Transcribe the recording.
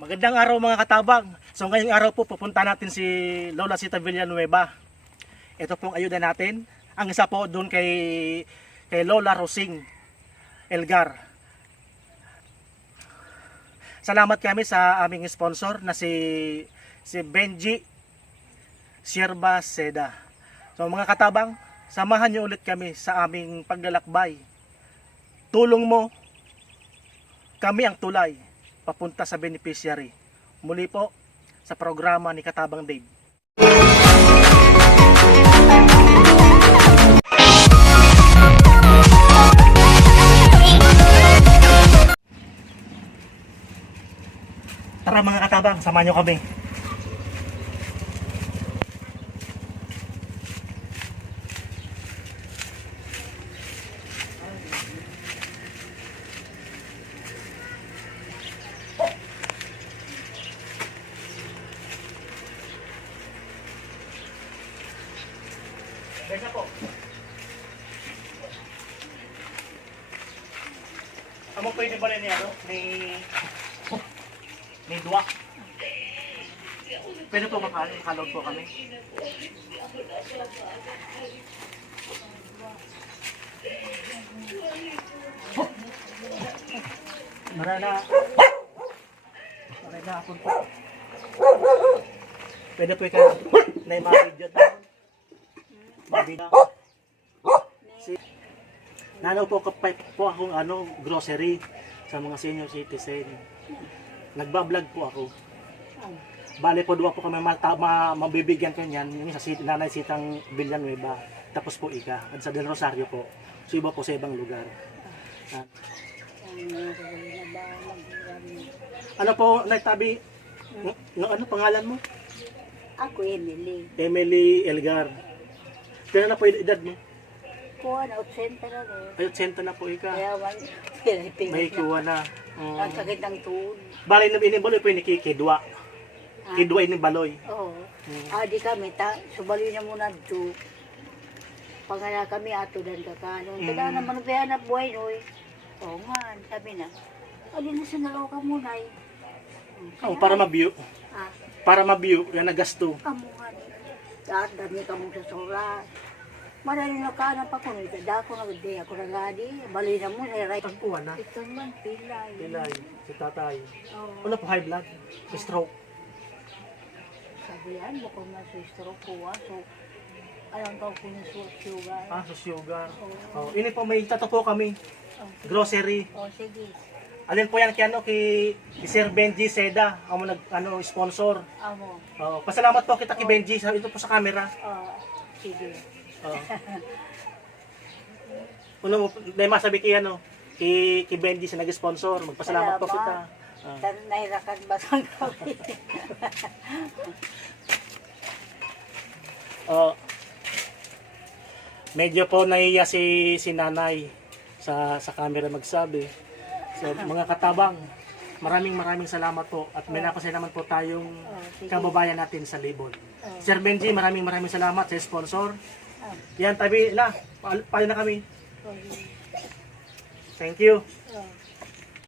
Magandang araw mga katabang. So ngayong araw po pupunta natin si Lola Sita Villanueva. Ito pong ayuda natin. Ang isa po doon kay Lola Rosing Elgar. Salamat kami sa aming sponsor na si Benji Sierba Seda. So mga katabang, samahan niyo ulit kami sa aming paglalakbay. Tulong mo, kami ang tulay papunta sa beneficiary. Muli po sa programa ni Katabang Dave. Tara mga katabang, samahan nyo kami. Ganyan po. Amo pwede ba rin niya, no? May duwa. Pwede po makalog po kami. Marana ako po. Pwede po ikaw na yung mga video tayo. Nanaw po akong grocery sa mga senior citizen. Nagba-vlog po ako. Bale po duwa po kami mabibigyan ko niyan, yung sa Nanay Sitang Villanueva. Tapos po ika, at sa Del Rosario po. So iba po sa ibang lugar. Ano po, Naitabi? Ano pangalan mo? Ako, Emily. Emily Elgar. Kaya na po yung edad mo? Kuha na, 80 na rin. Ay, 80 na po ika. Kaya May kuha na. Ang sakit ng tuhod. Balay na inibaloy po yung kidwa. Kidwa yung baloy. Oo. Di kami, subali na muna ito. Pangala kami, ato dan kakanon. Kada naman kaya na buhay, no? Oo nga, sabi na. Alin na sa nalaw ka muna, eh. Oh, para ma-view. Para ma-view, yan nagasto. Amo nga, lahat dami ka mong sa solar. Marami na ka na pa ko, dako na gudi ako na gadi. Bali na mo, right. Ang kuha na. Ito man, pilay. Pilay, si tatay. Oo. Ano po, high blood? Stroke. Sabihan mo kung nasa stroke ko, so alam ko kung sugar. So sugar. Oo. Ini po, may tato po kami. Grocery. Sige. Alin po yan kay Sir Benji Seda, ang sponsor. Amo. Pasalamat po kita kay Benji ito po sa camera. Sige. Ano mo, dahil masabi kay Benji sa nag-sponsor, magpasalamat po kita. Nahirakan ba ang kami? Medyo po nahiya si nanay sa camera magsabi. So mga katabang, maraming salamat po at may napasalamat po tayong kababayan natin sa Libon. Sir Benji, maraming salamat sa sponsor. Yan, tabi na, pala na kami. Thank you.